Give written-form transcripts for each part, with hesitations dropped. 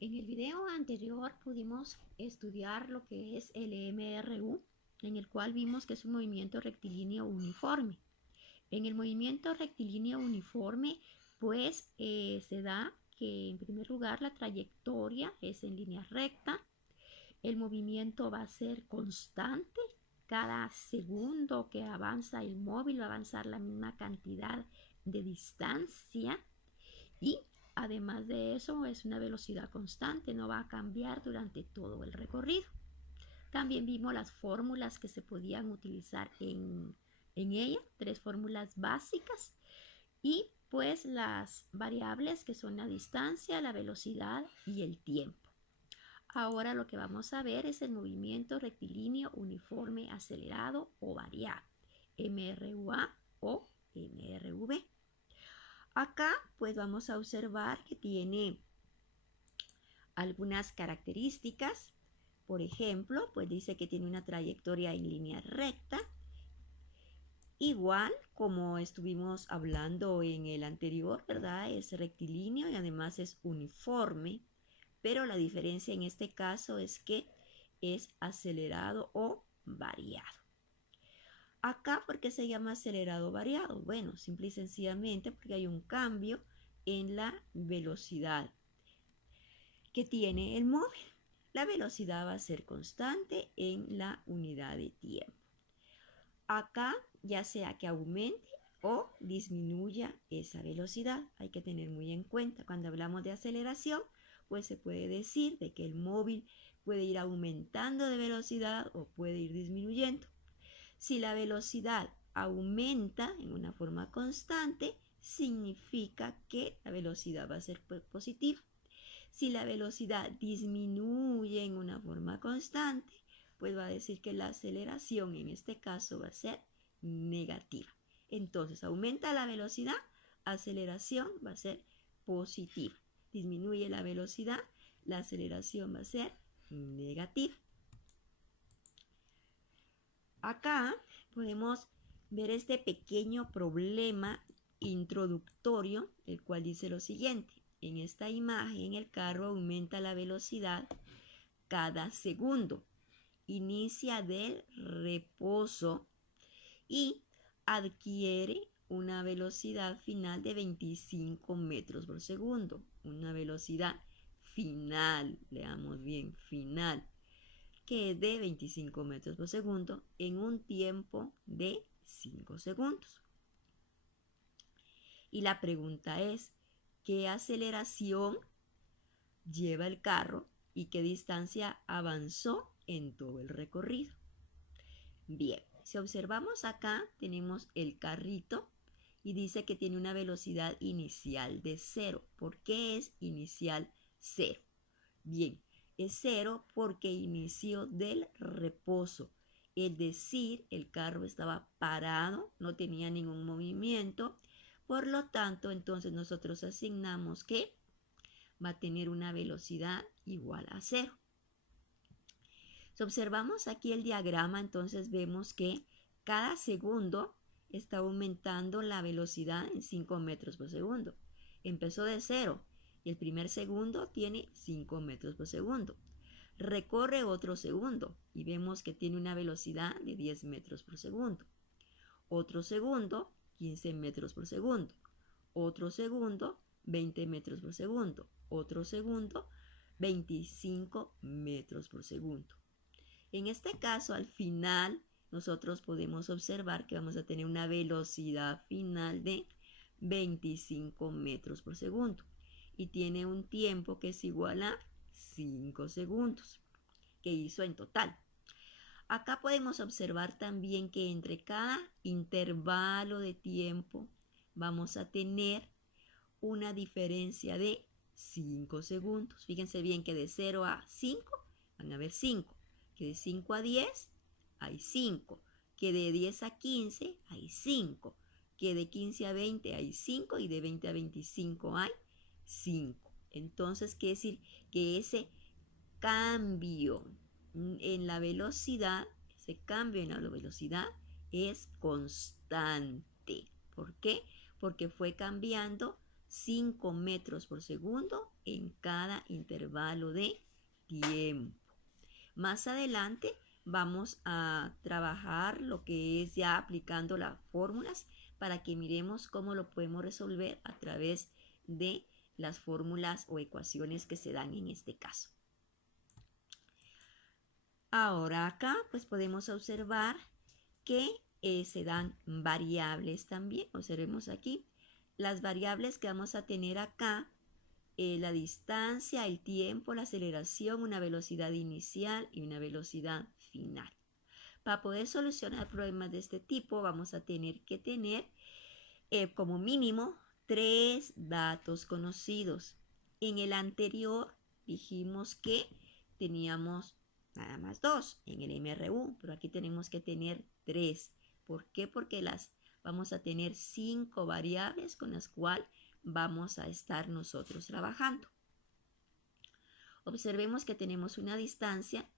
En el video anterior pudimos estudiar lo que es el MRU, en el cual vimos que es un movimiento rectilíneo uniforme. En el movimiento rectilíneo uniforme, pues se da que en primer lugar la trayectoria es en línea recta, el movimiento va a ser constante, cada segundo que avanza el móvil va a avanzar la misma cantidad de distancia y además de eso es una velocidad constante, no va a cambiar durante todo el recorrido. También vimos las fórmulas que se podían utilizar en ella, tres fórmulas básicas y pues las variables que son la distancia, la velocidad y el tiempo. Ahora lo que vamos a ver es el movimiento rectilíneo uniforme acelerado o variable, MRUA o MRV. Acá pues vamos a observar que tiene algunas características. Por ejemplo, pues dice que tiene una trayectoria en línea recta, igual como estuvimos hablando en el anterior, ¿verdad? Es rectilíneo y además es uniforme, pero la diferencia en este caso es que es acelerado o variado. Acá, ¿por qué se llama acelerado variado? Bueno, simple y sencillamente porque hay un cambio en la velocidad que tiene el móvil. La velocidad va a ser constante en la unidad de tiempo. Acá, ya sea que aumente o disminuya esa velocidad, hay que tener muy en cuenta cuando hablamos de aceleración, pues se puede decir de que el móvil puede ir aumentando de velocidad o puede ir disminuyendo. Si la velocidad aumenta en una forma constante, significa que la velocidad va a ser positiva. Si la velocidad disminuye en una forma constante, pues va a decir que la aceleración en este caso va a ser negativa. Entonces, aumenta la velocidad, aceleración va a ser positiva. Disminuye la velocidad, la aceleración va a ser negativa. Acá podemos ver este pequeño problema introductorio, el cual dice lo siguiente. En esta imagen el carro aumenta la velocidad cada segundo. Inicia del reposo y adquiere una velocidad final de 25 metros por segundo. Una velocidad final, leamos bien, final, que es de 25 metros por segundo en un tiempo de 5 segundos. Y la pregunta es, ¿qué aceleración lleva el carro y qué distancia avanzó en todo el recorrido? Bien, si observamos acá, tenemos el carrito y dice que tiene una velocidad inicial de 0. ¿Por qué es inicial 0? Bien, es 0 porque inició del reposo. Es decir, el carro estaba parado, no tenía ningún movimiento. Por lo tanto, entonces nosotros asignamos que va a tener una velocidad igual a 0. Si observamos aquí el diagrama, entonces vemos que cada segundo está aumentando la velocidad en 5 metros por segundo. Empezó de 0 y el primer segundo tiene 5 metros por segundo. Recorre otro segundo y vemos que tiene una velocidad de 10 metros por segundo. Otro segundo, 15 metros por segundo. Otro segundo, 20 metros por segundo. Otro segundo, 25 metros por segundo. En este caso, al final, nosotros podemos observar que vamos a tener una velocidad final de 25 metros por segundo y tiene un tiempo que es igual a 5 segundos que hizo en total. Acá podemos observar también que entre cada intervalo de tiempo vamos a tener una diferencia de 5 segundos. Fíjense bien que de 0 a 5 van a haber 5, que de 5 a 10 hay 5, que de 10 a 15 hay 5, que de 15 a 20 hay 5 y de 20 a 25 hay 5. Entonces, quiere decir que ese cambio en la velocidad, ese cambio en la velocidad es constante. ¿Por qué? Porque fue cambiando 5 metros por segundo en cada intervalo de tiempo. Más adelante vamos a trabajar lo que es ya aplicando las fórmulas para que miremos cómo lo podemos resolver a través de las fórmulas o ecuaciones que se dan en este caso. Ahora acá pues podemos observar que se dan variables también. Observemos aquí las variables que vamos a tener acá. La distancia, el tiempo, la aceleración, una velocidad inicial y una velocidad final. Para poder solucionar problemas de este tipo vamos a tener que tener como mínimo 3 datos conocidos. En el anterior dijimos que teníamos nada más 2 en el MRU, pero aquí tenemos que tener 3. ¿Por qué? Porque vamos a tener 5 variables con las cuales vamos a estar nosotros trabajando. Observemos que tenemos una distancia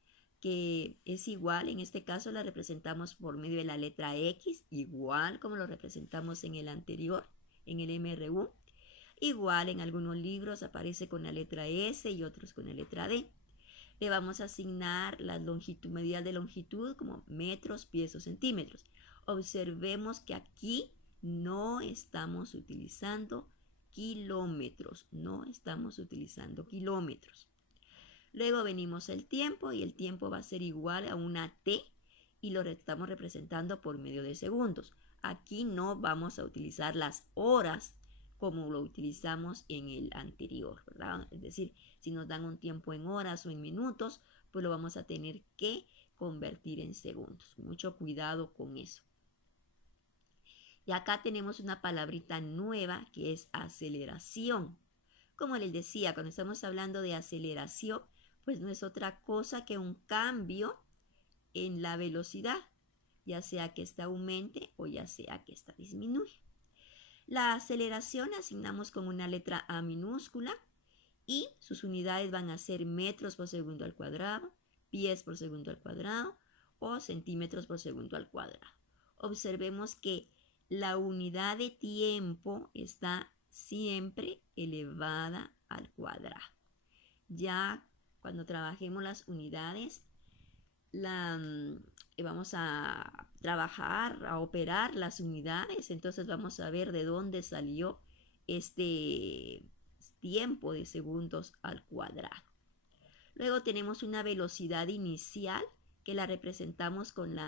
que es igual, en este caso la representamos por medio de la letra X, igual como lo representamos en el anterior, en el MRU. Igual en algunos libros aparece con la letra S y otros con la letra D. Le vamos a asignar las medidas de longitud como metros, pies o centímetros. Observemos que aquí no estamos utilizando kilómetros, no estamos utilizando kilómetros. Luego venimos el tiempo y el tiempo va a ser igual a una T y lo estamos representando por medio de segundos. Aquí no vamos a utilizar las horas como lo utilizamos en el anterior, ¿verdad? Es decir, si nos dan un tiempo en horas o en minutos, pues lo vamos a tener que convertir en segundos. Mucho cuidado con eso. Y acá tenemos una palabrita nueva que es aceleración. Como les decía, cuando estamos hablando de aceleración, pues no es otra cosa que un cambio en la velocidad, ya sea que ésta aumente o ya sea que ésta disminuya. La aceleración la asignamos con una letra A minúscula y sus unidades van a ser metros por segundo al cuadrado, pies por segundo al cuadrado o centímetros por segundo al cuadrado. Observemos que la unidad de tiempo está siempre elevada al cuadrado. Ya cuando trabajemos las unidades, vamos a trabajar, a operar las unidades, entonces vamos a ver de dónde salió este tiempo de segundos al cuadrado. Luego tenemos una velocidad inicial que la representamos con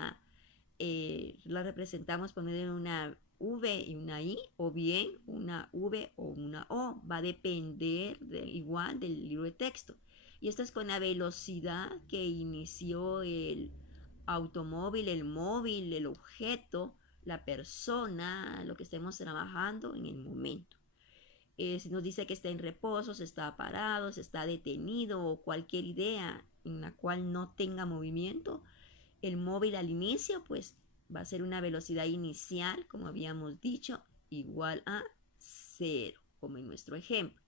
representamos por medio de una V y una I, o bien una V o una O. Va a depender igual del libro de texto. Y esto es con la velocidad que inició el automóvil, el móvil, el objeto, la persona, lo que estemos trabajando en el momento. Si nos dice que está en reposo, se está parado, se está detenido o cualquier idea en la cual no tenga movimiento, el móvil al inicio pues va a ser una velocidad inicial, como habíamos dicho, igual a 0, como en nuestro ejemplo.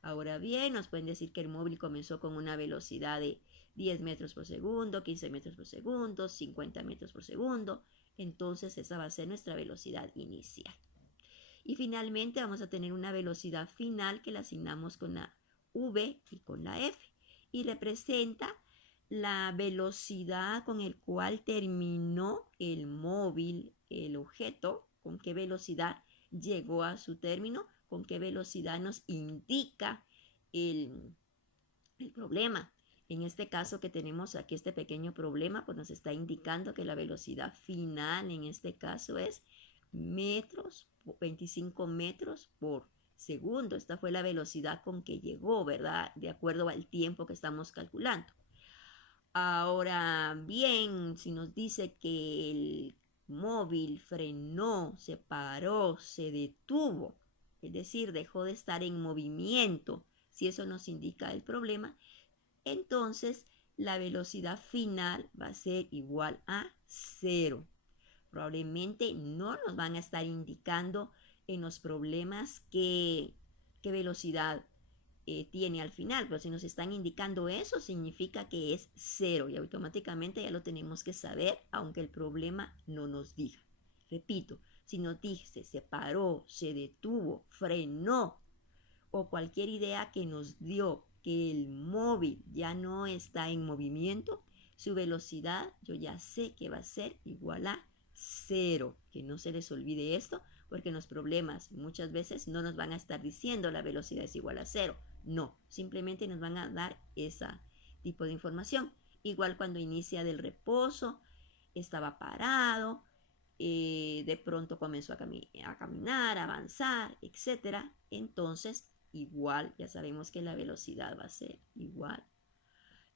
Ahora bien, nos pueden decir que el móvil comenzó con una velocidad de 10 metros por segundo, 15 metros por segundo, 50 metros por segundo. Entonces esa va a ser nuestra velocidad inicial. Y finalmente vamos a tener una velocidad final que la asignamos con la V y con la F. Y representa la velocidad con el cual terminó el móvil, el objeto, con qué velocidad llegó a su término, con qué velocidad nos indica el problema. En este caso que tenemos aquí este pequeño problema, pues nos está indicando que la velocidad final en este caso es 25 metros por segundo. Esta fue la velocidad con que llegó, ¿verdad? De acuerdo al tiempo que estamos calculando. Ahora bien, si nos dice que el móvil frenó, se paró, se detuvo, es decir, dejó de estar en movimiento, si eso nos indica el problema, entonces la velocidad final va a ser igual a 0. Probablemente no nos van a estar indicando en los problemas qué velocidad tiene al final, pero si nos están indicando eso, significa que es 0 y automáticamente ya lo tenemos que saber, aunque el problema no nos diga. Repito, si nos dice se paró, se detuvo, frenó o cualquier idea que nos dio que el móvil ya no está en movimiento, su velocidad yo ya sé que va a ser igual a 0. Que no se les olvide esto, porque en los problemas muchas veces no nos van a estar diciendo la velocidad es igual a 0. No, simplemente nos van a dar ese tipo de información. Igual cuando inicia del reposo, estaba parado, de pronto comenzó a caminar, a avanzar, etcétera. Entonces, igual, ya sabemos que la velocidad va a ser igual.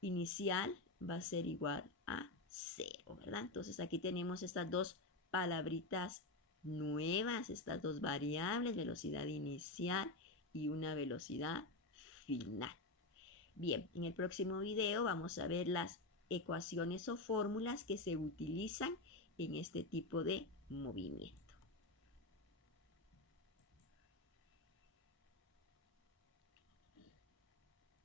Inicial va a ser igual a 0, ¿verdad? Entonces aquí tenemos estas dos palabritas nuevas, estas dos variables, velocidad inicial y una velocidad final. Bien, en el próximo video vamos a ver las ecuaciones o fórmulas que se utilizan en este tipo de movimiento.